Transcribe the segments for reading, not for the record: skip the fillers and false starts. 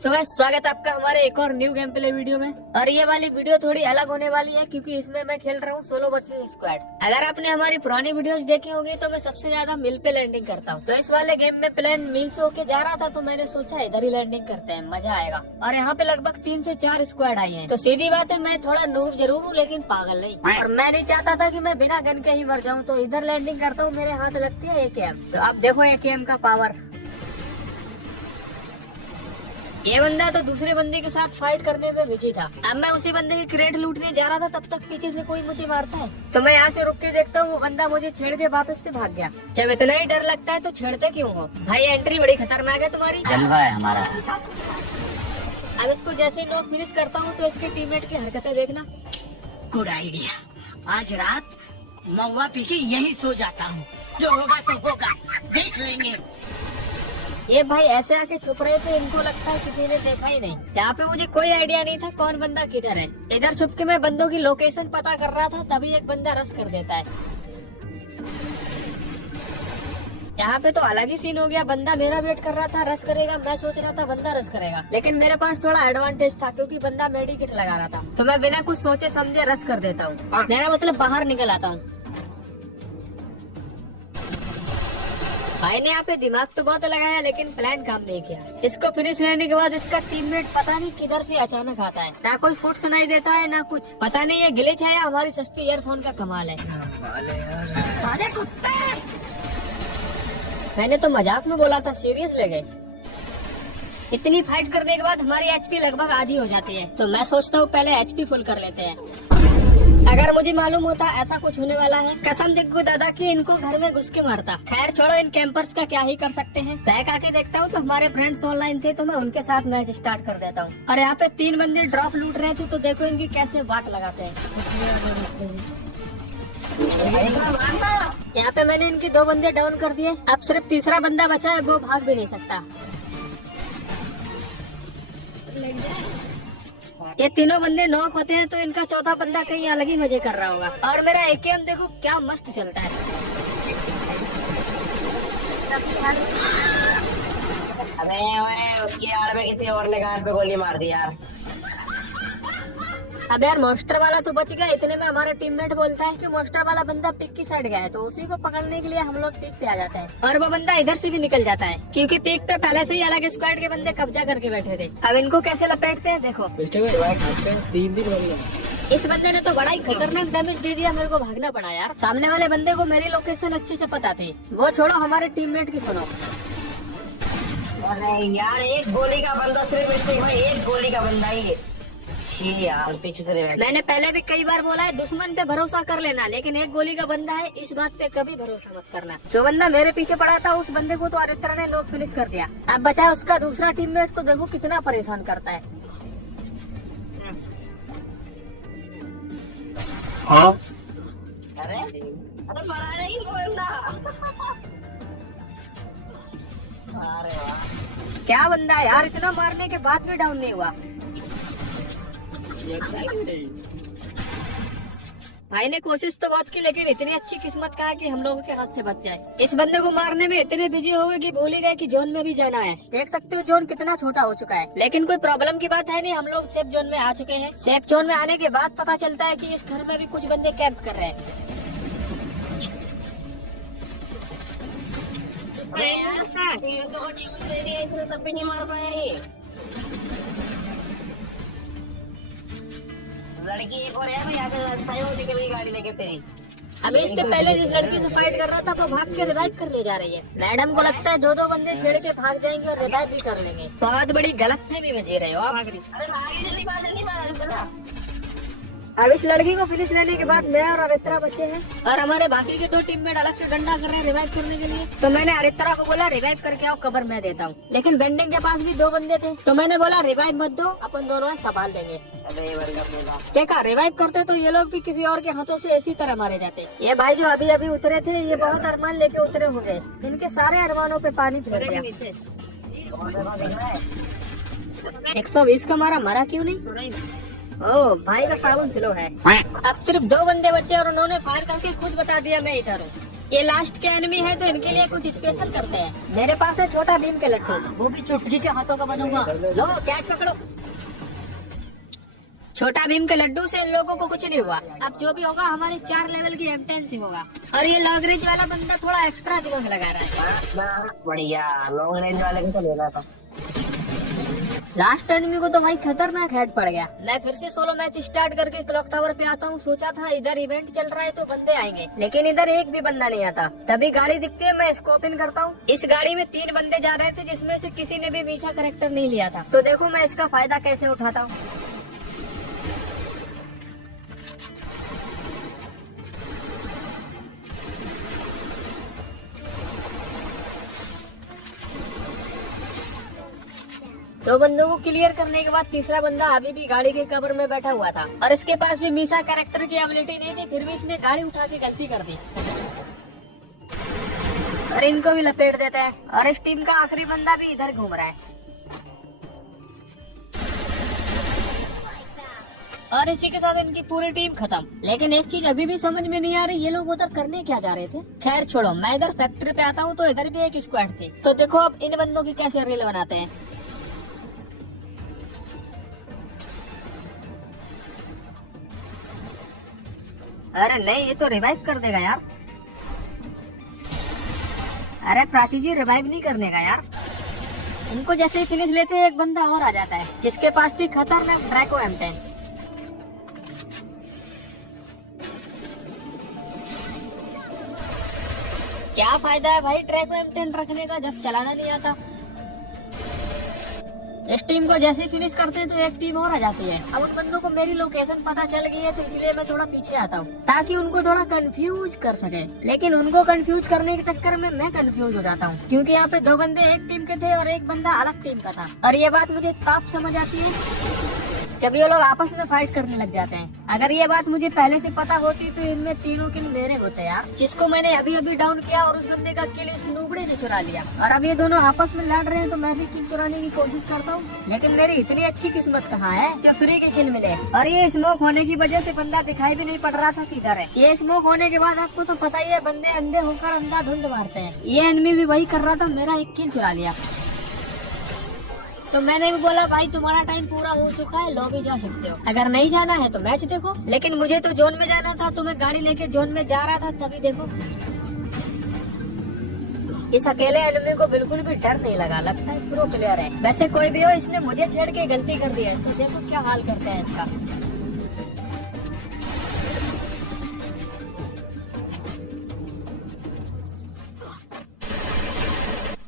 So guys स्वागत है आपका हमारे एक और न्यू गेम प्ले वीडियो में। और ये वाली वीडियो थोड़ी अलग होने वाली है क्योंकि इसमें मैं खेल रहा हूँ सोलो वर्सेस स्क्वाड। अगर आपने हमारी पुरानी वीडियोस देखी होंगी तो मैं सबसे ज्यादा मिल पे लैंडिंग करता हूँ। तो इस वाले गेम में प्लेन मिल से होके जा रहा था तो मैंने सोचा इधर ही लैंडिंग करते हैं, मजा आएगा। और यहाँ पे लगभग 3 से 4 स्क्वाड आई है। तो सीधी बात है मैं थोड़ा नूब जरूर हूँ लेकिन पागल नहीं। और मैं नहीं चाहता था कि मैं बिना गन के ही मर जाऊँ, तो इधर लैंडिंग करता हूँ। मेरे हाथ लगती है AKM। तो आप देखो AKM का पावर। ये बंदा तो दूसरे बंदे के साथ फाइट करने में बिजी था। अब मैं उसी बंदे की क्रेट लूटने जा रहा था, तब तक पीछे से कोई मुझे मारता है। तो मैं यहाँ से रुक के देखता हूँ, वो बंदा मुझे छेड़ के वापस से भाग गया। जब इतना ही डर लगता है तो छेड़ते क्यों हो भाई? एंट्री बड़ी खतरनाक है तुम्हारी। जलवा है हमारा। अब इसको जैसे ही नॉक फिनिश करता हूँ तो इसके टीममेट की हरकतें देखना। Good idea. आज रात महुआ पी के यहीं सो जाता हूँ, जो होगा तो होगा, देख लेंगे। ये भाई ऐसे आके छुप रहे थे, इनको लगता है किसी ने देखा ही नहीं। यहाँ पे मुझे कोई आइडिया नहीं था कौन बंदा किधर है। इधर छुप के मैं बंदों की लोकेशन पता कर रहा था, तभी एक बंदा रश कर देता है। यहाँ पे तो अलग ही सीन हो गया। बंदा मेरा वेट कर रहा था, रश करेगा। मैं सोच रहा था बंदा रश करेगा, लेकिन मेरे पास थोड़ा एडवांटेज था क्योंकि बंदा मेडिकेट लगा रहा था। तो मैं बिना कुछ सोचे समझे रश कर देता हूँ। मेरा मतलब बाहर निकल आता हूँ। भाई ने यहाँ पे दिमाग तो बहुत लगाया लेकिन प्लान काम नहीं किया। इसको फिनिश लेने के बाद इसका टीममेट पता नहीं किधर से अचानक आता है। ना कोई फुट सुनाई देता है ना कुछ। पता नहीं ये ग्लिच है या हमारी सस्ती ईयरफोन का कमाल है। मैंने तो मजाक में बोला था, सीरियस ले गए। इतनी फाइट करने के बाद हमारी HP लगभग आधी हो जाती है, तो मैं सोचता हूँ पहले HP फुल कर लेते हैं। अगर मुझे मालूम होता ऐसा कुछ होने वाला है, कसम दिग्गू दादा की इनको घर में घुस के मारता। खैर छोड़ो, इन कैंपर्स का क्या ही कर सकते हैं। बैक आके देखता हूँ तो हमारे फ्रेंड्स ऑनलाइन थे, तो मैं उनके साथ मैच स्टार्ट कर देता हूँ। और यहाँ पे 3 बंदे ड्रॉप लूट रहे थे, तो देखो इनकी कैसे वाट लगाते हैं। यहाँ पे मैंने इनके 2 बंदे डाउन कर दिए। अब सिर्फ तीसरा बंदा बचा है, वो भाग भी नहीं सकता। ये तीनों बंदे नॉक होते हैं तो इनका चौथा बंदा कहीं अलग ही मजे कर रहा होगा। और मेरा AKM देखो क्या मस्त चलता है। अबे ओए, उसकी आड़ में किसी और ने कान पे गोली मार दी यार। अब यार मॉन्स्टर वाला तो बच गया। इतने में हमारा टीममेट बोलता है कि मॉन्स्टर वाला बंदा पिक की साइड गया है, तो उसी को पकड़ने के लिए हम लोग पिक पे आ जाते हैं। और वो बंदा इधर से भी निकल जाता है क्योंकि पिक पे पहले से ही अलग स्क्वाड के बंदे कब्जा करके बैठे थे। अब इनको कैसे लपेटते हैं देखो। इस बंदे ने तो बड़ा ही खतरनाक डैमेज दे दिया, मेरे को भागना पड़ा यार। सामने वाले बंदे को मेरी लोकेशन अच्छे से पता थी। वो छोड़ो, हमारे टीममेट की सुनो। अरे यार, एक गोली का बंदा, सिर्फ मिस्टेक भाई, एक गोली का बंदा ही है। यार पीछे से मैंने पहले भी कई बार बोला है दुश्मन पे भरोसा कर लेना, लेकिन एक गोली का बंदा है, इस बात पे कभी भरोसा मत करना। जो बंदा मेरे पीछे पड़ा था उस बंदे को तो अरित्रा ने नॉक फिनिश कर दिया। अब बचा है उसका दूसरा टीममेट, तो देखो कितना परेशान करता है। हाँ? अरे बड़ा नहीं बंदा। अरे वाह, क्या बंदा है यार, इतना मारने के बाद भी डाउन नहीं हुआ। भाई ने कोशिश तो बहुत की, लेकिन इतनी अच्छी किस्मत का है कि हम लोगों के हाथ से बच जाए। इस बंदे को मारने में इतने बिजी हो गए कि भूल ही गए कि जोन में भी जाना है। देख सकते हो जोन कितना छोटा हो चुका है, लेकिन कोई प्रॉब्लम की बात है नहीं। हम लोग सेफ जोन में आ चुके हैं। सेफ जोन में आने के बाद पता चलता है कि इस घर में भी कुछ बंदे कैंप कर रहे हैं। अरे यार, टीम को टीम दे दिया, इसने तब भी नहीं मार पाया ये। लड़की एक और है, मैं यहाँ से रास्ता ही निकल गई गाड़ी लेके तेरी। अभी इससे पहले जिस लड़की से फाइट कर रहा था वो भाग के रिवाइव करने जा रही है। मैडम को लगता है 2-2 बंदे छेड़ के भाग जाएंगे और रिवाइव भी कर लेंगे। बहुत बड़ी गलतफहमी में जी रहे हो आप। अरे भागी जल्दी, बात जल्दी बात। अब इस लड़की को फिनिश लेने के बाद मैं और अरित्रा बचे हैं, और हमारे बाकी के 2 टीममेट अलग से डंडा कर रहे हैं रिवाइव करने के लिए। तो मैंने अरित्रा को बोला रिवाइव करके आओ, कवर मैं देता हूँ। लेकिन बेंडिंग के पास भी 2 बंदे थे, तो मैंने बोला रिवाइव मत दो, अपन दोनों संभाल देंगे। देखा रिवाइव करते तो ये लोग भी किसी और के हाथों से इसी तरह मारे जाते। ये भाई जो अभी अभी उतरे थे, ये बहुत अरमान लेके उतरे होंगे। इनके सारे अरमानों पे पानी फिर गया। 120 का मरा क्यों नहीं? ओ भाई का साबुन स्लो है। अब सिर्फ 2 बंदे बचे और उन्होंने फायर करके खुद बता दिया मैं इधर हूँ। ये लास्ट के एनिमी है तो इनके लिए कुछ स्पेशल करते हैं। मेरे पास है छोटा भीम के लट्टू, वो भी चुटकी के हाथों का बनूंगा। लो कैच पकड़ो। छोटा भीम के लड्डू से इन लोगों को कुछ नहीं हुआ। अब जो भी होगा हमारे 4 लेवल की M10 से होगा। और ये लॉन्ग रेंज वाला बंदा थोड़ा एक्स्ट्रा दिमाग लगा रहा है। बढ़िया, लॉन्ग रेंज वाले को तो लेना था। लास्ट एनिमी को तो भाई खतरनाक हेड पड़ गया। मैं फिर से सोलो मैच स्टार्ट करके क्लॉक टावर पे आता हूँ। सोचा था इधर इवेंट चल रहा है तो बंदे आएंगे, लेकिन इधर एक भी बंदा नहीं आता। तभी गाड़ी दिखती है, मैं स्कोप इन करता हूँ। इस गाड़ी में 3 बंदे जा रहे थे, जिसमें से किसी ने भी मीशा कैरेक्टर नहीं लिया था। तो देखो मैं इसका फायदा कैसे उठाता हूँ। दो बंदों को क्लियर करने के बाद तीसरा बंदा अभी भी गाड़ी के कवर में बैठा हुआ था और इसके पास भी मीशा कैरेक्टर की एबिलिटी नहीं थी, फिर भी इसने गाड़ी उठा के गलती कर दी। और इनको भी लपेट देता है और इस टीम का आखिरी बंदा भी इधर घूम रहा है। और इसी के साथ इनकी पूरी टीम खत्म। लेकिन एक चीज अभी भी समझ में नहीं आ रही, ये लोग उधर करने क्या जा रहे थे। खैर छोड़ो, मैं इधर फैक्ट्री पे आता हूँ तो इधर भी एक स्क्वाड थे। तो देखो अब इन बंदों की कैसे रील बनाते हैं। अरे नहीं, ये तो रिवाइव कर देगा यार। अरे प्राची जी, रिवाइव नहीं करने का यार। इनको जैसे ही फिनिश लेते हैं एक बंदा और आ जाता है, जिसके पास भी खतरनाक ड्रैको M10। क्या फायदा है भाई ड्रैको M10 रखने का जब चलाना नहीं आता। इस टीम को जैसे ही फिनिश करते हैं तो एक टीम और आ जाती है। अब उन बंदों को मेरी लोकेशन पता चल गई है, तो इसलिए मैं थोड़ा पीछे आता हूँ ताकि उनको थोड़ा कंफ्यूज कर सके। लेकिन उनको कंफ्यूज करने के चक्कर में मैं कंफ्यूज हो जाता हूँ, क्योंकि यहाँ पे 2 बंदे एक टीम के थे और एक बंदा अलग टीम का था। और ये बात मुझे तब समझ आती है जब ये लोग आपस में फाइट करने लग जाते हैं। अगर ये बात मुझे पहले से पता होती तो इनमें 3 किल मेरे होते यार, जिसको मैंने अभी अभी डाउन किया और उस बंदे का किल इस नूबड़े ने चुरा लिया। और अब ये दोनों आपस में लड़ रहे हैं तो मैं भी किल चुराने की कोशिश करता हूँ, लेकिन मेरी इतनी अच्छी किस्मत कहाँ है जो फ्री के किल मिले। और ये स्मोक होने की वजह से बंदा दिखाई भी नहीं पड़ रहा था किधर है। ये स्मोक होने के बाद आपको तो पता ही है, बंदे अंधे होकर अंधाधुंध मारते हैं। ये एनिमी भी वही कर रहा था, मेरा एक किल चुरा लिया। तो मैंने भी बोला भाई तुम्हारा टाइम पूरा हो चुका है, लॉबी जा सकते हो। अगर नहीं जाना है तो मैच देखो। लेकिन मुझे तो जोन में जाना था, तो मैं गाड़ी लेके जोन में जा रहा था, तभी देखो इस अकेले एनिमी को बिल्कुल भी डर नहीं लगा, लगता है प्रो प्लेयर है। वैसे कोई भी हो, इसने मुझे छेड़ के गलती कर दी है, तो देखो क्या हाल करते हैं इसका।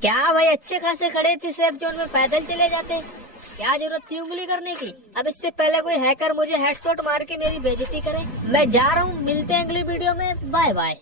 क्या भाई, अच्छे खासे खड़े थे सेफ जोन में, पैदल चले जाते। क्या जरूरत थी उंगली करने की। अब इससे पहले कोई हैकर मुझे हेडशॉट मार के मेरी बेइज्जती करे। मैं जा रहा हूँ, मिलते हैं अगली वीडियो में, बाय बाय।